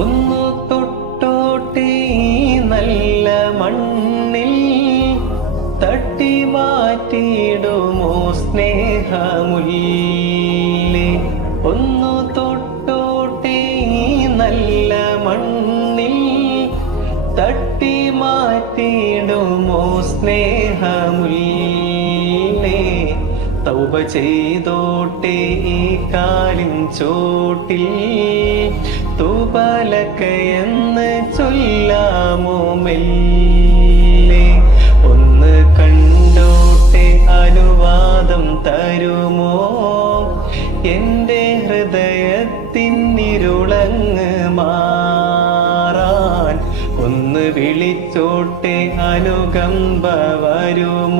ഒന്നു തൊട്ടോട്ടെ നല്ല മണ്ണിൽ തട്ടി മാറ്റിയിടുമോ സ്നേഹമുല്ലേ. ഒന്നു തൊട്ടോട്ടെ നല്ല മണ്ണിൽ തട്ടി മാറ്റിയിടുമോ സ്നേഹമുല്ലേ. തൗബ ചെയ്തോട്ടെ ഈ കാലിൻ ചോട്ടിൽ തൂബലക്കയെന്ന് ചൊല്ലാമോ മെല്ലെ. ഒന്ന് കണ്ടോട്ടെ അനുവാദം തരുമോ എൻ്റെ ഹൃദയത്തിനിരുളങ്ങ് മാറാൻ. ഒന്ന് വിളിച്ചോട്ടെ അനുകമ്പ വരുമോ